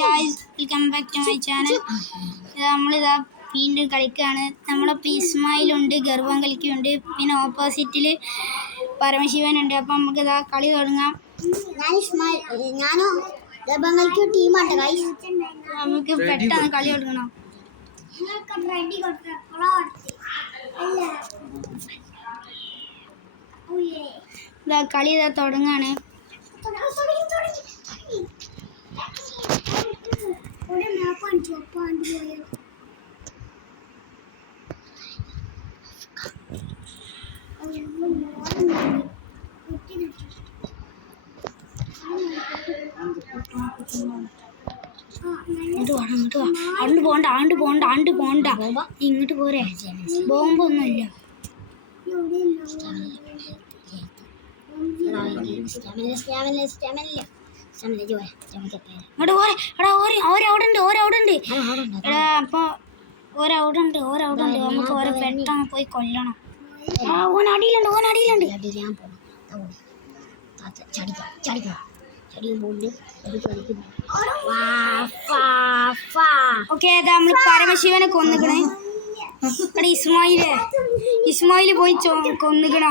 Welcome back to my channel. നമ്മളിതാ വീണ്ടും കളിക്കുകയാണ്. നമ്മളപ്പോൾ ഇസ്മായിലുണ്ട്, ഗർഭം കളിക്കുന്നുണ്ട്, പിന്നെ ഓപ്പോസിറ്റിൽ പരമശിവനുണ്ട്. അപ്പം നമുക്കിതാ കളി തുടങ്ങാം. ഞാനോ ഗർഭം കളിക്കും ടീമാണ് ഗൈസ്. നമുക്ക് പെട്ടെന്ന് കളി തുടങ്ങണം. ഇതാ കളി ഇതാ തുടങ്ങാണ്. ആണ്ട് പോണ്ട ഇങ്ങോട്ട് പോരെ. ബോംബൊന്നുമില്ല. ഇങ്ങോട്ട് പോരെ. എടാ ഓരവിടെ ഉണ്ട്. അപ്പൊ ഓരവിടെ ഉണ്ട്. നമുക്ക് ഓരോ പെട്ടെന്ന് പോയി കൊല്ലണം. ഓൻ അടിയിലുണ്ട്. ഓക്കെ, നമ്മള് പരമശിവനെ കൊന്നിക്കണേ. ഇവിടെ ഇസ്മായില് പോയി കൊന്നിക്കണ.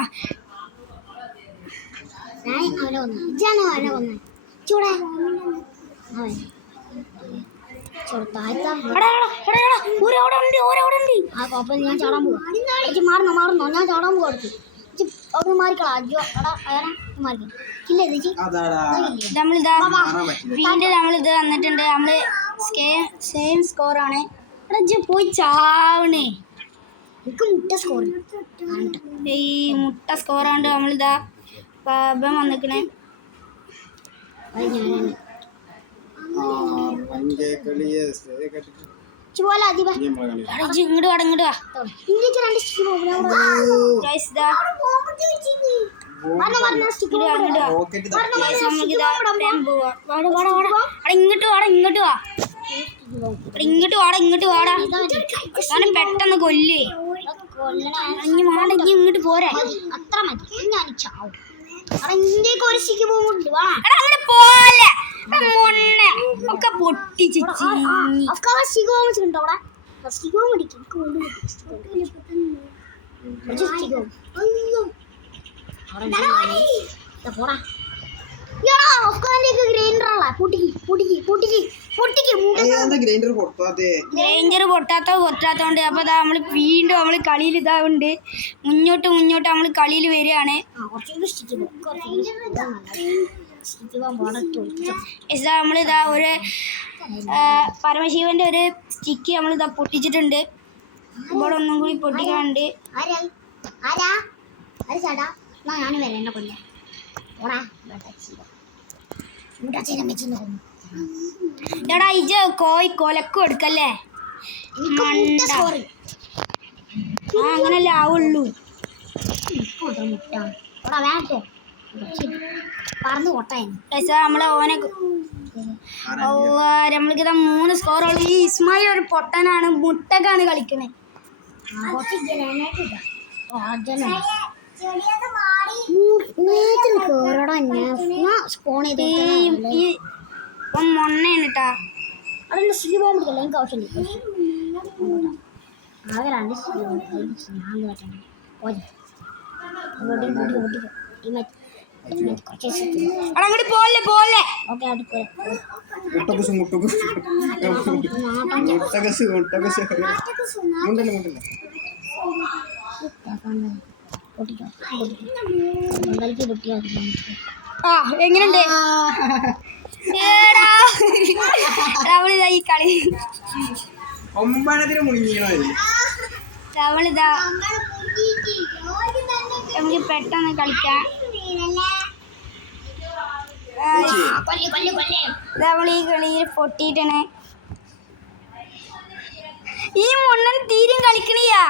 ഞാൻ ചാടാൻ പോവാ. മാറുന്നോ ഞാൻ ചാടാൻ പോവാ. അവിടെ മാറിക്കളാ. നമ്മളിതാ വീണ്ടും നമ്മളിത് വന്നിട്ടുണ്ട്. നമ്മള് സെയിം സ്കോറാണ്. പോയി ചാവണേ. എനിക്ക് മുട്ട സ്കോർ. ഈ മുട്ട സ്കോറാണ്ട് നമ്മളിതാ പാപം വന്നിക്കണേ. ഇങ്ങോട്ട് വാ. ഇങ്ങോട്ട് വാടാ. പെട്ടെന്ന് കൊല്ലേ. ഇങ്ങോട്ട് പോരെ. അത്ര മതി. ഞാൻ ചാവും. ഒരു അങ്ങനെ പോലെ ഒക്കെ പൊട്ടിച്ച് ഗ്രൈൻഡർ പൊട്ടാത്തോണ്ട്. അപ്പൊ നമ്മള് വീണ്ടും നമ്മള് കളിയിൽ ഇതാവുണ്ട്. മുന്നോട്ട് നമ്മള് കളിയിൽ വരികയാണ്. നമ്മളിതാ ഒരു പരമശിവന്റെ ഒരു സ്റ്റിക്ക് നമ്മളിതാ പൊട്ടിച്ചിട്ടുണ്ട്. ഇവിടെ ഒന്നും കൂടി പൊട്ടിക്കാനുണ്ട്. എടാ ഇജ കൊലക്ക് കൊടുക്കല്ലേ. അങ്ങനല്ലേ ആവുള്ളൂ. നമ്മളെ ഓനെ നമ്മൾക്കിതാ 3 സ്കോറുള്ളൂ. ഈ ഇസ്മായിൽ ഒരു പൊട്ടനാണ്. മുട്ടക്കാണ് കളിക്കണേ. മൊണ്ണയാണ് കേട്ടാ. എനിക്ക് ആവശ്യമില്ല. അങ്ങോട്ട് പോലെ. എങ്ങനെയുണ്ട് ഈ കളി? നമുക്ക് പെട്ടെന്ന് കളിക്കാം. നമ്മൾ ഈ കളിയിൽ പൊട്ടിയിട്ടാണ്. ഈ മണ്ണൻ തീരും കളിക്കണിയാ.